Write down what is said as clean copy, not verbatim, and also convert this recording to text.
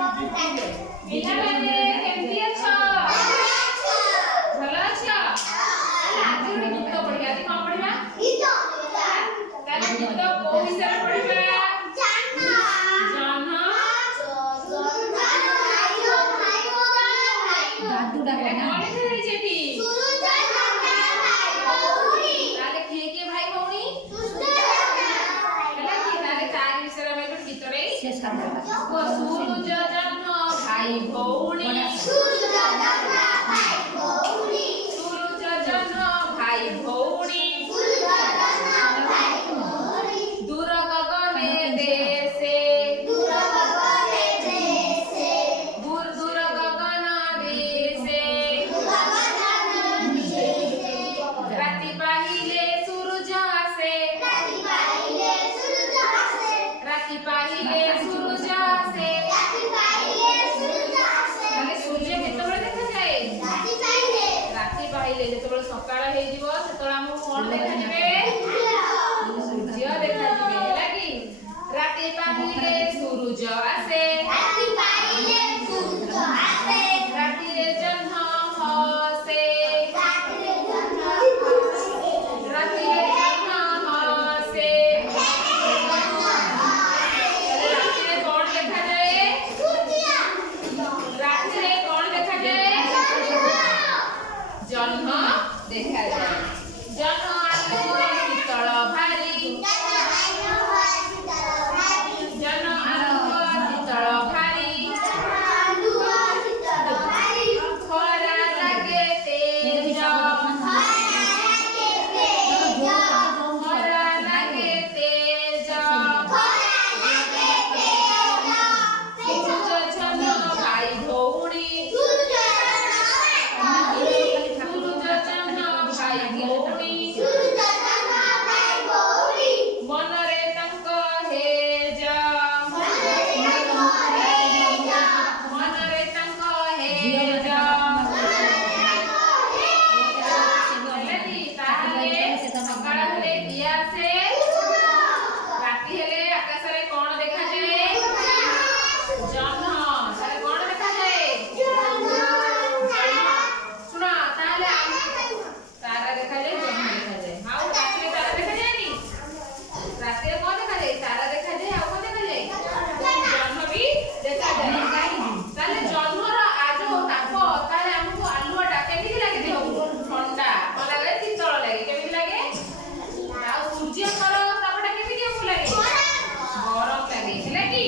ପିଲାମାନେ କେମିତି ଅଛ? ଭଲ ଅଛ? ଆଜି ଗୋଟେ ଗୀତ ପଢିବା। ଆଜି କଣ ପଢିବା? ତାହେଲେ ଗୀତ କୋଉ ବିଷୟରେ ପଢିବା? ଜହ୍ନ। କଣ ଲେଖାଯାଇଛି ଏଠି? ତାହେଲେ କିଏ କିଏ ଭାଇ ଭଉଣୀ? ହେଲା କି? ତାହେଲେ ତାରି ବିଷୟରେ ଆମେ ଗୋଟେ ଗୀତରେ ସୂରୁଜ ଜହ୍ନ ଭାଇ ଭଉଣୀ। ସୂରୁଜ ଜହ୍ନ ଭାଇ ଭଉଣୀ। ଦୂର ଗଗନେ ଦେଶେ। ଦୂର ଗଗନ ଦେଶେ। ରାତି ପାହିଲେ ସୂରୁଜ ଆସେ। ରାତି ପାହିଲେ ସୂରୁଜ ଆସେ। ତାହେଲେ ସୂର୍ଯ୍ୟ କେତେବେଳେ ଦେଖାଯାଏ? ରାତି ପାହିଲେ। ଯେତେବେଳେ ସକାଳ ହେଇଯିବ ସେତେବେଳେ ଆମକୁ କଣ ଦେଖାଯିବେ? ସୂର୍ଯ୍ୟ ଦେଖାଯିବେ। ହେଲା କି? ରାତି ପାହିଲେ ସୂରୁଜ ଆସେ। ରାତିରେ ଜହ୍ନ ହସେ। ରାତିରେ ଜହ୍ନ ହସେ। ରାତିରେ କଣ ଦେଖାଯାଏ? ରାତିରେ କଣ ଦେଖାଯାଏ? ଜହ୍ନ ଦେଖାଯାଏ। ଜହ୍ନ ଆଲୁଅ ଶୀତଳ ଭାରି। ଜହ୍ନ ଆଲୁଅ ଶୀତଳ ଭାରି। ଖରା ଲାଗେ ତେଜ। ଖରା ଲାଗେ ତେଜ। ସୂରୁଜ ଜହ୍ନ ଭାଇ ଭଉଣୀ। ସୂରୁଜ ଜହ୍ନ ଭାଇ ଭଉଣୀ। ମନରେ ତାଙ୍କ ହେଜ। ମନରେ ତାଙ୍କ ହେଜ। ତାହେଲେ ସକାଳ ହେଲେ କିଏ ଆସେ? ରାତି ହେଲେ ଆକାଶରେ କଣ ଦେଖାଯାଏ? ଜହ୍ନ। ତାହେଲେ କଣ ଦେଖାଯାଏ? ଶୁଣ, ତାହେଲେ ତାରା ଦେଖାଯାଏ, ଜହ୍ନ ଦେଖାଯାଏ। ଆଉ ରାତିରେ ତାରା ଦେଖାଯାଏନି? ରାତିରେ କଣ ଦେଖାଯାଏ? ତାରା ଦେଖାଯାଏ। ଆଉ କଣ ଦେଖାଯାଏ? ଜହ୍ନ ବି ଦେଖାଯାଏ। ତାହେଲେ ଜହ୍ନର ଯୋଉ ତାପ, ତାହେଲେ ଆମକୁ ଆଲୁଅଟା କେମିତି ଲାଗେ? ଦେହକୁ ଥଣ୍ଡା କଣ ଲାଗେ? ଶୀତଳ ଲାଗେ। କେମିତି ଲାଗେ? ଆଉ ସୂର୍ଯ୍ୟଙ୍କର ତାପଟା କେମିତି ଆମକୁ ଲାଗେ? ଗରମ ଲାଗେ। ହେଲା କି?